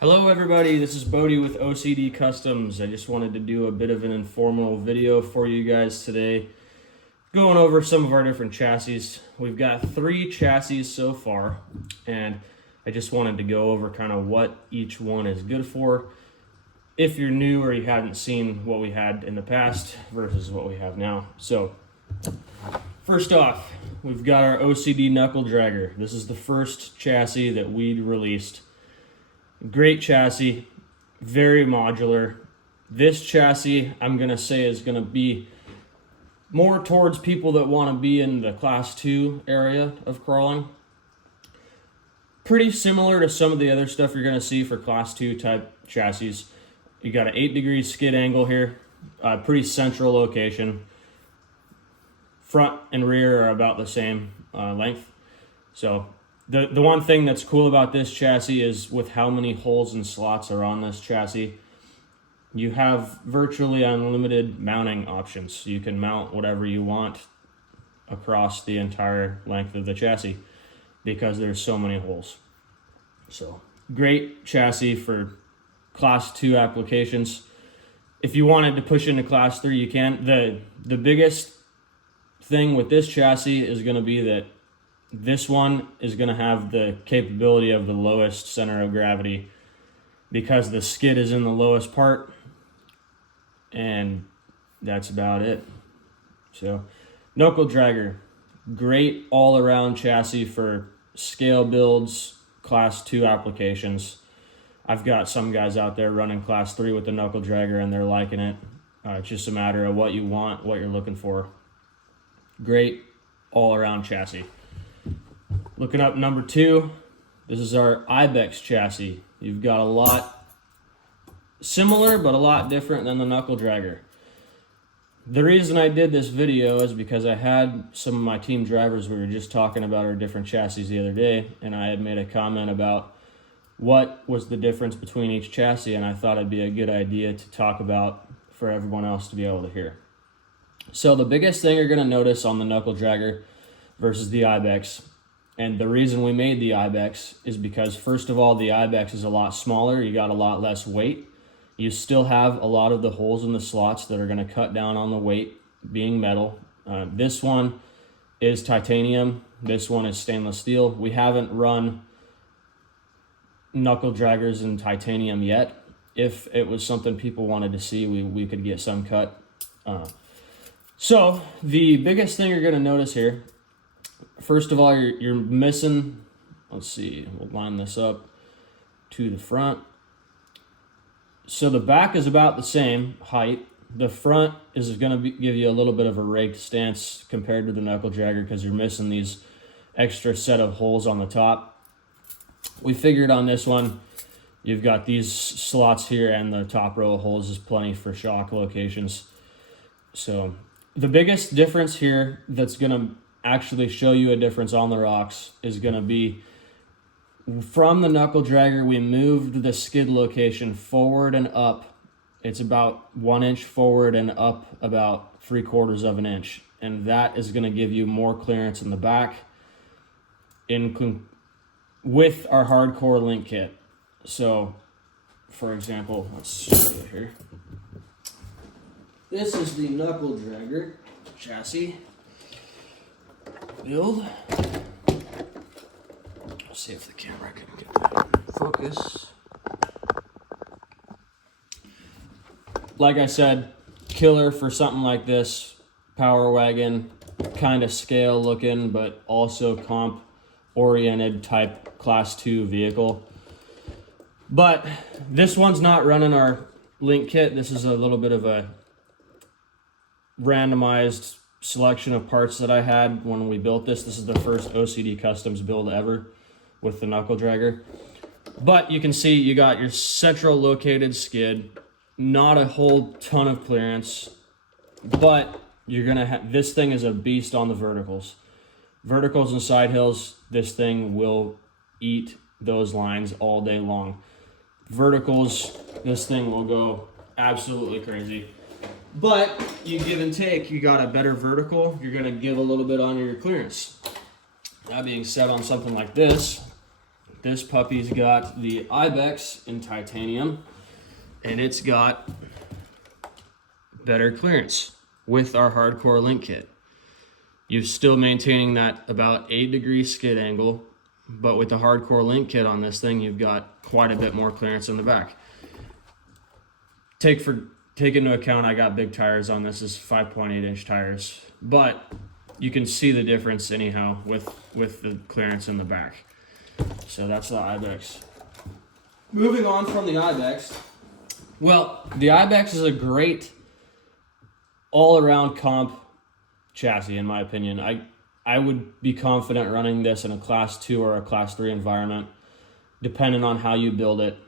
Hello everybody, this is Bodie with OCD Customs. I just wanted to do a bit of an informal video for you guys today, going over some of our different chassis. We've got 3 chassis so far, and I just wanted to go over kind of what each one is good for if you're new or you hadn't seen what we had in the past versus what we have now. So, first off, we've got our OCD Knuckledragger. This is the first chassis that we released. Great chassis, very modular. This chassis, I'm going to say, is going to be more towards people that want to be in the class 2 area of crawling. Pretty similar to some of the other stuff you're going to see for class 2 type chassis. You got an 8-degree skid angle here, pretty central location. Front and rear are about the same length. So the one thing that's cool about this chassis is with how many holes and slots are on this chassis, you have virtually unlimited mounting options. You can mount whatever you want across the entire length of the chassis because there's so many holes. So great chassis for class 2 applications. If you wanted to push into class 3, you can. The biggest thing with this chassis is going to be that this one is going to have the capability of the lowest center of gravity because the skid is in the lowest part, and that's about it. So, Knuckledragger, great all-around chassis for scale builds, class 2 applications. I've got some guys out there running class 3 with the Knuckledragger and they're liking it. It's just a matter of what you want, what you're looking for. Great all-around chassis. Looking up number 2, this is our Ibex chassis. You've got a lot similar, but a lot different than the Knuckledragger. The reason I did this video is because I had some of my team drivers, we were just talking about our different chassis the other day, and I had made a comment about what was the difference between each chassis, and I thought it'd be a good idea to talk about for everyone else to be able to hear. So the biggest thing you're going to notice on the Knuckledragger versus the Ibex, and the reason we made the Ibex is because, first of all, the Ibex is a lot smaller. You got a lot less weight. You still have a lot of the holes in the slots that are going to cut down on the weight being metal. This one is titanium. This one is stainless steel. We haven't run Knuckledraggers in titanium yet. If it was something people wanted to see, we could get some cut. So the biggest thing you're going to notice here, first of all, you're missing, let's see, we'll line this up to the front. So the back is about the same height. The front is going to give you a little bit of a raked stance compared to the Knuckledragger because you're missing these extra set of holes on the top. We figured on this one, you've got these slots here and the top row of holes is plenty for shock locations. So the biggest difference here that's going to actually show you a difference on the rocks is going to be from the Knuckledragger, we moved the skid location forward and up. It's about 1 inch forward and up about 3/4 of an inch. And that is going to give you more clearance in the back with our hardcore link kit. So, for example, let's show you here. This is the Knuckledragger chassis build. Let's see if the camera can get that focus. Like I said, killer for something like this. Power wagon, kind of scale looking, but also comp oriented type class 2 vehicle. But this one's not running our link kit. This is a little bit of a randomized selection of parts that I had when we built this. This is the first OCD Customs build ever with the Knuckledragger. But you can see you got your central located skid, not a whole ton of clearance, but you're gonna have, this thing is a beast on the verticals. Verticals and side hills, this thing will eat those lines all day long. Verticals, this thing will go absolutely crazy. But you give and take, you got a better vertical, you're gonna give a little bit on your clearance. That being said, on something like this, This puppy's got the Ibex in titanium, and it's got better clearance with our hardcore link kit. You're still maintaining that about 8-degree skid angle, but with the hardcore link kit on this thing, you've got quite a bit more clearance in the back. Take into account I got big tires on this, is 5.8-inch tires, but you can see the difference anyhow with the clearance in the back. So that's the Ibex. Moving on from the Ibex, well, the Ibex is a great all-around comp chassis in my opinion. I would be confident running this in a class 2 or a class 3 environment, depending on how you build it.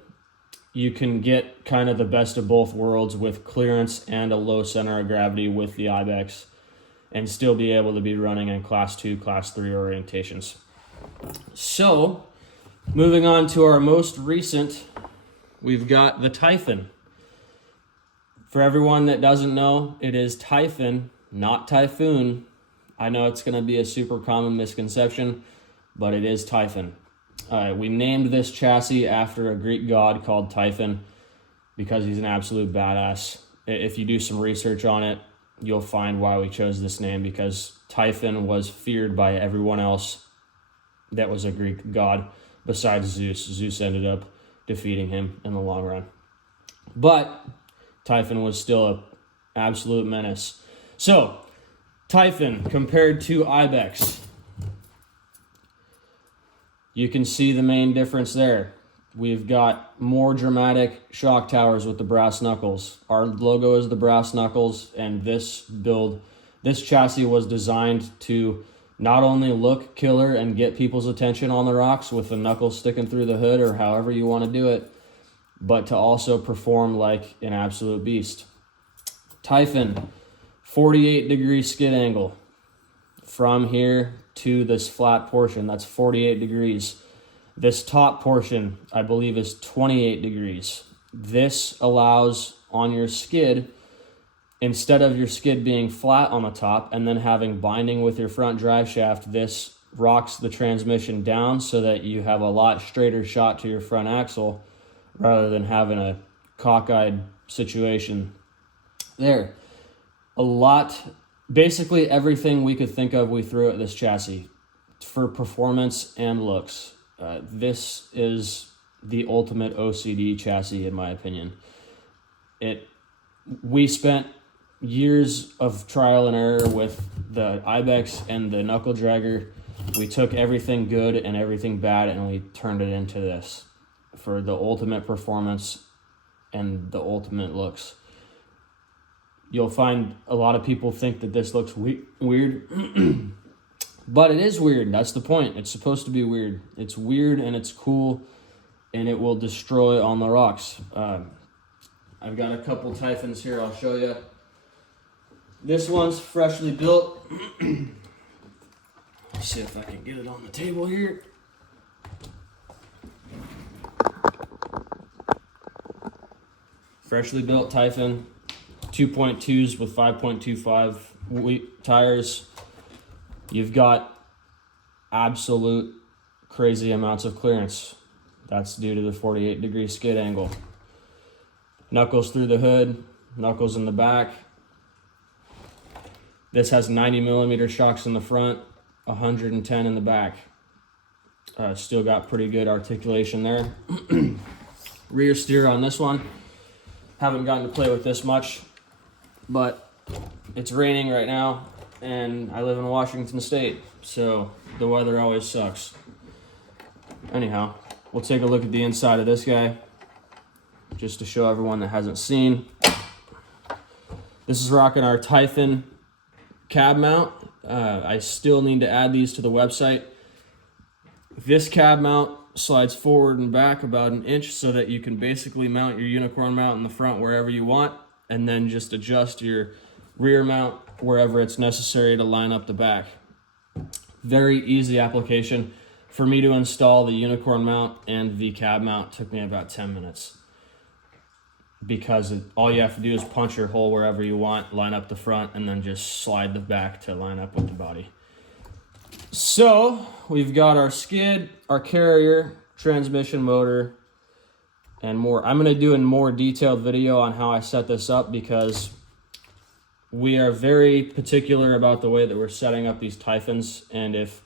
You can get kind of the best of both worlds with clearance and a low center of gravity with the Ibex, and still be able to be running in class 2, class 3 orientations. So, moving on to our most recent, we've got the Typhon. For everyone that doesn't know, it is Typhon, not Typhoon. I know it's going to be a super common misconception, but it is Typhon. We named this chassis after a Greek god called Typhon because he's an absolute badass. If you do some research on it, you'll find why we chose this name, because Typhon was feared by everyone else that was a Greek god besides Zeus. Zeus ended up defeating him in the long run. But Typhon was still an absolute menace. So, Typhon compared to Ibex. You can see the main difference there. We've got more dramatic shock towers with the brass knuckles. Our logo is the brass knuckles, and this chassis was designed to not only look killer and get people's attention on the rocks with the knuckles sticking through the hood or however you want to do it, but to also perform like an absolute beast. Typhon, 48-degree skid angle from here to this flat portion. That's 48 degrees. This top portion, I believe, is 28 degrees. This allows on your skid, instead of your skid being flat on the top and then having binding with your front drive shaft, this rocks the transmission down so that you have a lot straighter shot to your front axle rather than having a cockeyed situation there. Basically everything we could think of, we threw at this chassis for performance and looks. This is the ultimate OCD chassis, in my opinion. We spent years of trial and error with the Ibex and the Knuckledragger. We took everything good and everything bad and we turned it into this for the ultimate performance and the ultimate looks. You'll find a lot of people think that this looks weird, but it is weird. That's the point. It's supposed to be weird. It's weird and it's cool, and it will destroy on the rocks. I've got a couple Typhons here I'll show you. This one's freshly built. Let's see if I can get it on the table here. Freshly built Typhon. 2.2s with 5.25 tires. You've got absolute crazy amounts of clearance. That's due to the 48-degree skid angle. Knuckles through the hood, knuckles in the back. This has 90mm shocks in the front, 110 in the back. Still got pretty good articulation there. Rear steer on this one. Haven't gotten to play with this much, but it's raining right now and I live in Washington State, so the weather always sucks. Anyhow, we'll take a look at the inside of this guy just to show everyone that hasn't seen. This is rocking our Typhon cab mount. I still need to add these to the website. This cab mount slides forward and back about an inch so that you can basically mount your unicorn mount in the front wherever you want, and then just adjust your rear mount wherever it's necessary to line up the back. Very easy application. For me to install the unicorn mount and the cab mount took me about 10 minutes because all you have to do is punch your hole wherever you want, line up the front, and then just slide the back to line up with the body. So we've got our skid, our carrier, transmission, motor, and more. I'm going to do a more detailed video on how I set this up because we are very particular about the way that we're setting up these Typhons, and if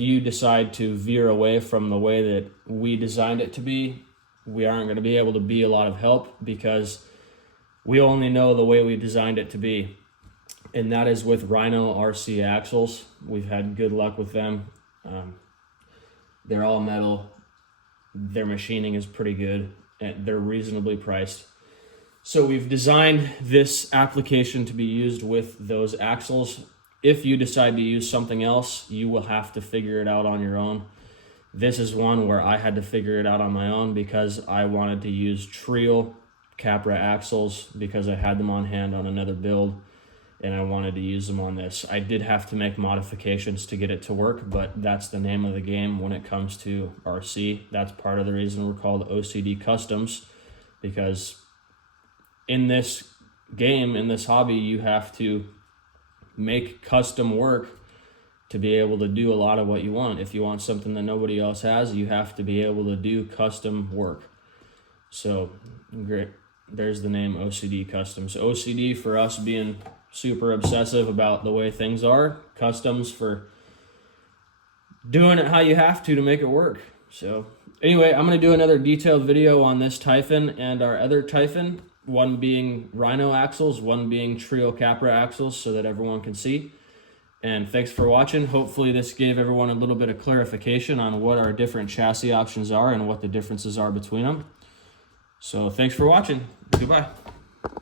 you decide to veer away from the way that we designed it to be, we aren't going to be able to be a lot of help because we only know the way we designed it to be. And that is with Rhino RC axles. We've had good luck with them. They're all metal. Their machining is pretty good, and they're reasonably priced. So we've designed this application to be used with those axles. If you decide to use something else, you will have to figure it out on your own. This is one where I had to figure it out on my own because I wanted to use Trio Capra axles because I had them on hand on another build and I wanted to use them on this. I did have to make modifications to get it to work, but that's the name of the game when it comes to RC. That's part of the reason we're called OCD Customs, because in this game, in this hobby, you have to make custom work to be able to do a lot of what you want. If you want something that nobody else has, you have to be able to do custom work. So great. There's the name OCD Customs. OCD for us being super obsessive about the way things are. Customs for doing it how you have to make it work. So anyway, I'm going to do another detailed video on this Typhon and our other Typhon. One being Rhino axles, one being Trio Capra axles, so that everyone can see. And thanks for watching. Hopefully this gave everyone a little bit of clarification on what our different chassis options are and what the differences are between them. So thanks for watching. Goodbye.